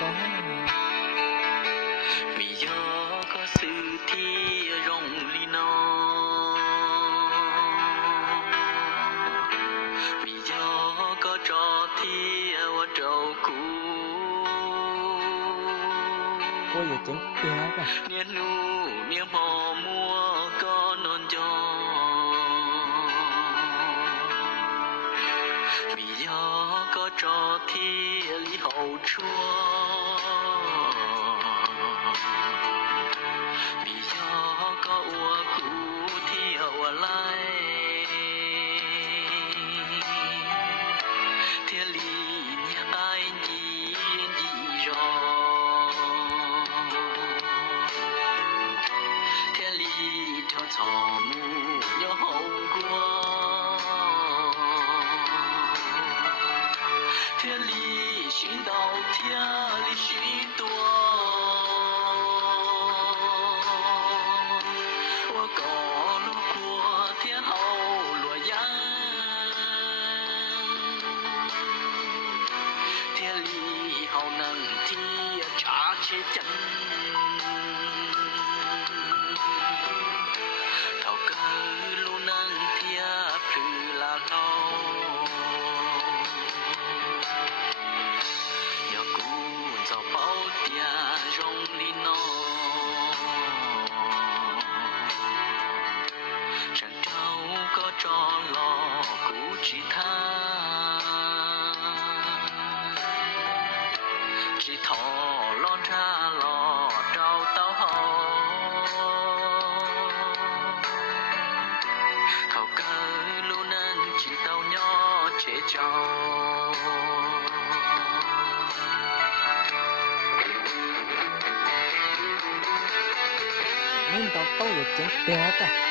có hết. Vì do có sự thi rong ly no, vì do có trò thi ở trầu cũ. Ôi giờ chẳng té cả. Nia nu nia mò mua có non cho, vì do có trò thi lý hậu chúa, vì do có ua cũ thi ở lại thiên lý nhà ai gì rồi thiên lý cho thọ mu nhớ hậu qua thiên lý xin đầu thiên lý xin tua我có路過天后洛陽thiên lý hậu能thi trả chế chân thảo cơ lu năng thia phừ là lâu nhờ cú gió bao tia rong đi nó chẳng trao có cho lo cú chỉ tha chỉ thọ lo ra lo trao tao hậu thảo cơ lu năng chỉ tao nhỏ chế trao Nên tao tao giờ chẳng té cả.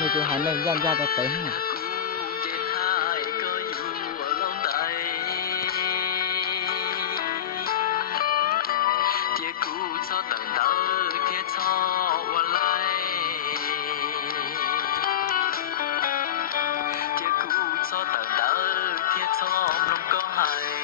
Như cái hắn này ra ra tới hả? cho tận đỡ thiết xóm không có hay